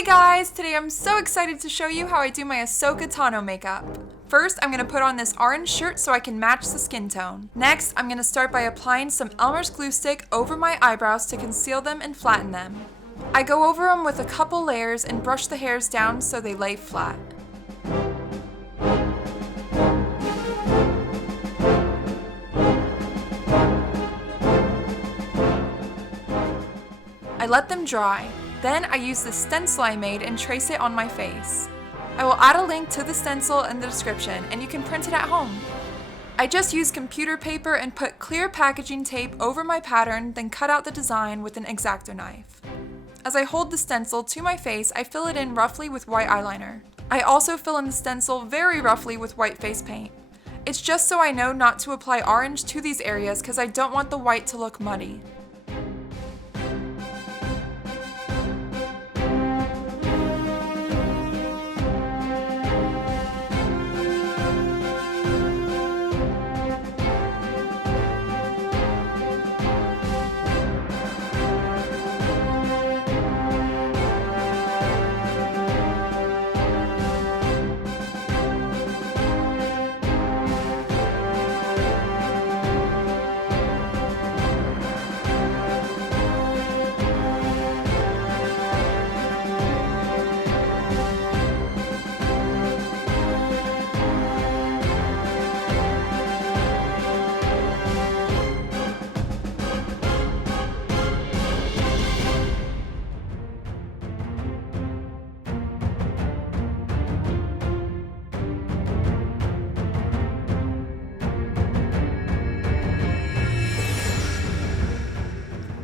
Hey guys! Today I'm so excited to show you how I do my Ahsoka Tano makeup. First, I'm going to put on this orange shirt so I can match the skin tone. Next, I'm going to start by applying some Elmer's glue stick over my eyebrows to conceal them and flatten them. I go over them with a couple layers and brush the hairs down so they lay flat. I let them dry. Then I use the stencil I made and trace it on my face. I will add a link to the stencil in the description and you can print it at home. I just use computer paper and put clear packaging tape over my pattern, then cut out the design with an X-Acto knife. As I hold the stencil to my face, I fill it in roughly with white eyeliner. I also fill in the stencil very roughly with white face paint. It's just so I know not to apply orange to these areas because I don't want the white to look muddy.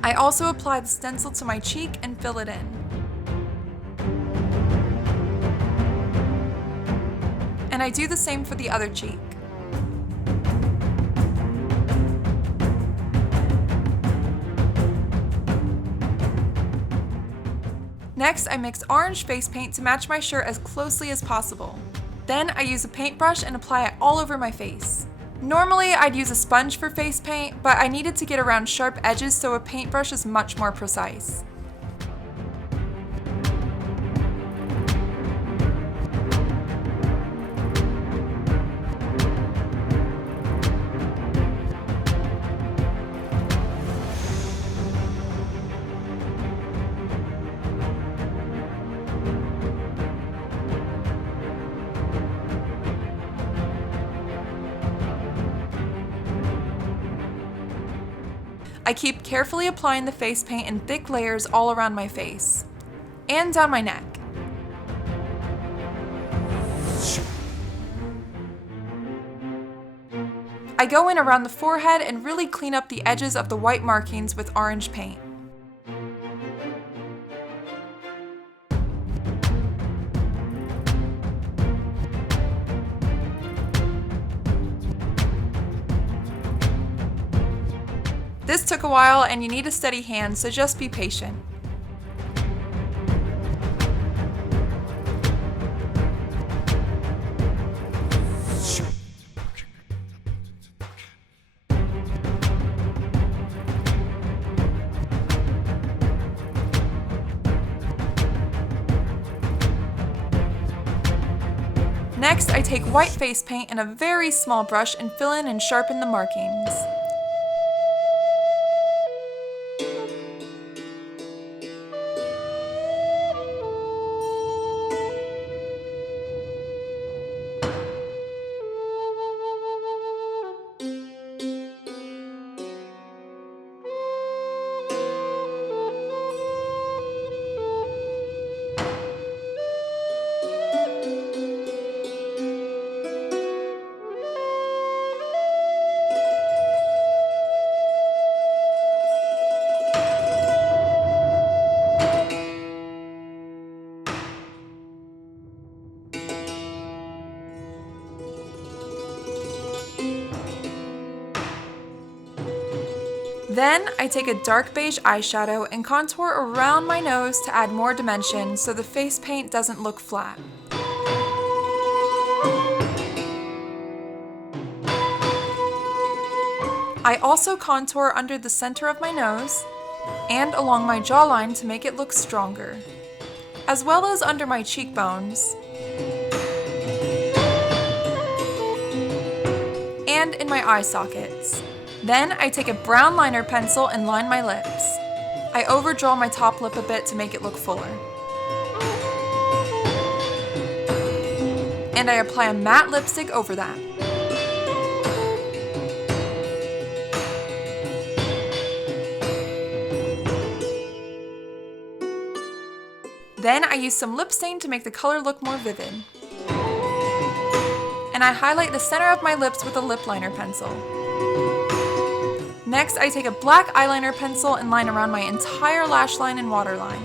I also apply the stencil to my cheek and fill it in. And I do the same for the other cheek. Next, I mix orange face paint to match my shirt as closely as possible. Then I use a paintbrush and apply it all over my face. Normally, I'd use a sponge for face paint, but I needed to get around sharp edges so a paintbrush is much more precise. I keep carefully applying the face paint in thick layers all around my face, and down my neck. I go in around the forehead and really clean up the edges of the white markings with orange paint. This took a while and you need a steady hand, so just be patient. Next, I take white face paint and a very small brush and fill in and sharpen the markings. Then I take a dark beige eyeshadow and contour around my nose to add more dimension so the face paint doesn't look flat. I also contour under the center of my nose and along my jawline to make it look stronger. as well as under my cheekbones, and in my eye sockets. Then I take a brown liner pencil and line my lips. I overdraw my top lip a bit to make it look fuller. And I apply a matte lipstick over that. Then I use some lip stain to make the color look more vivid. And I highlight the center of my lips with a lip liner pencil. Next, I take a black eyeliner pencil and line around my entire lash line and waterline.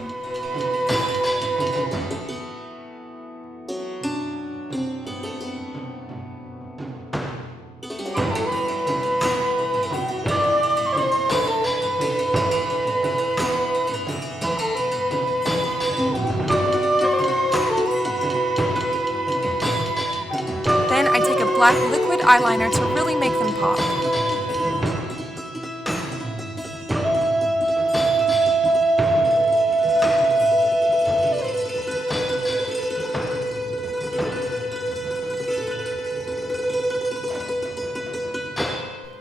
Then I take a black liquid eyeliner to really make them pop.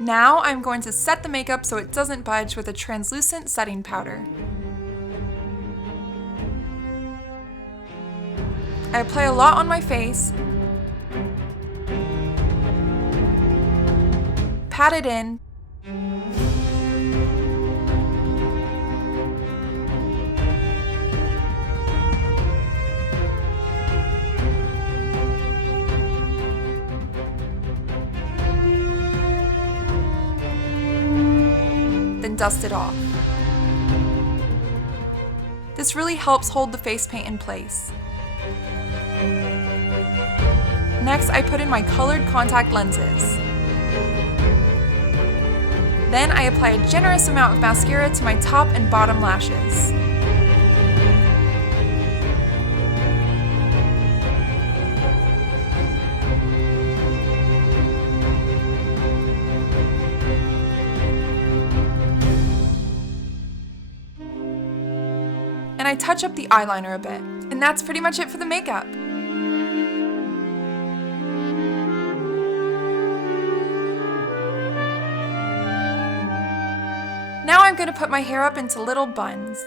Now I'm going to set the makeup so it doesn't budge with a translucent setting powder. I apply a lot on my face, pat it in, then dust it off. This really helps hold the face paint in place. Next, I put in my colored contact lenses. Then I apply a generous amount of mascara to my top and bottom lashes. And I touch up the eyeliner a bit. And that's pretty much it for the makeup. Now I'm going to put my hair up into little buns.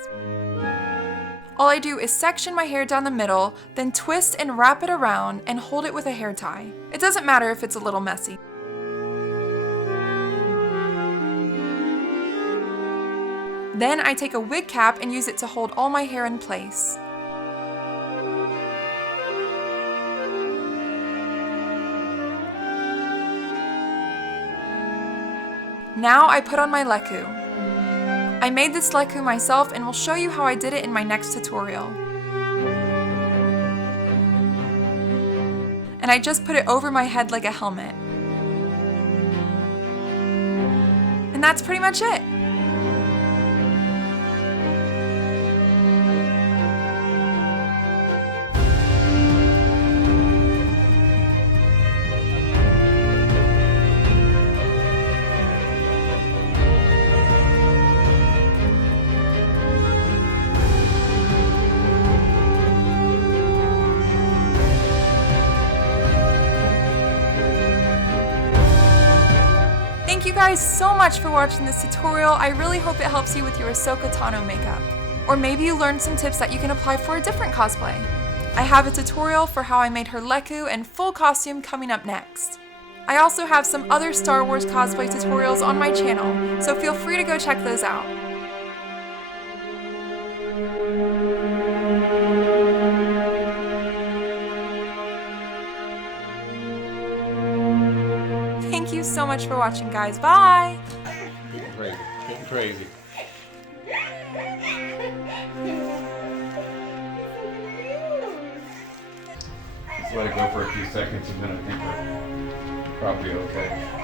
All I do is section my hair down the middle, then twist and wrap it around and hold it with a hair tie. It doesn't matter if it's a little messy. Then I take a wig cap and use it to hold all my hair in place. Now I put on my leku. I made this leku myself and will show you how I did it in my next tutorial. And I just put it over my head like a helmet. And that's pretty much it. Thank you guys so much for watching this tutorial. I really hope it helps you with your Ahsoka Tano makeup. Or maybe you learned some tips that you can apply for a different cosplay. I have a tutorial for how I made her leku and full costume coming up next. I also have some other Star Wars cosplay tutorials on my channel, so feel free to go check those out. Thank you so much for watching, guys. Bye! Getting crazy. Getting crazy. Just let it go for a few seconds and then I think we're probably okay.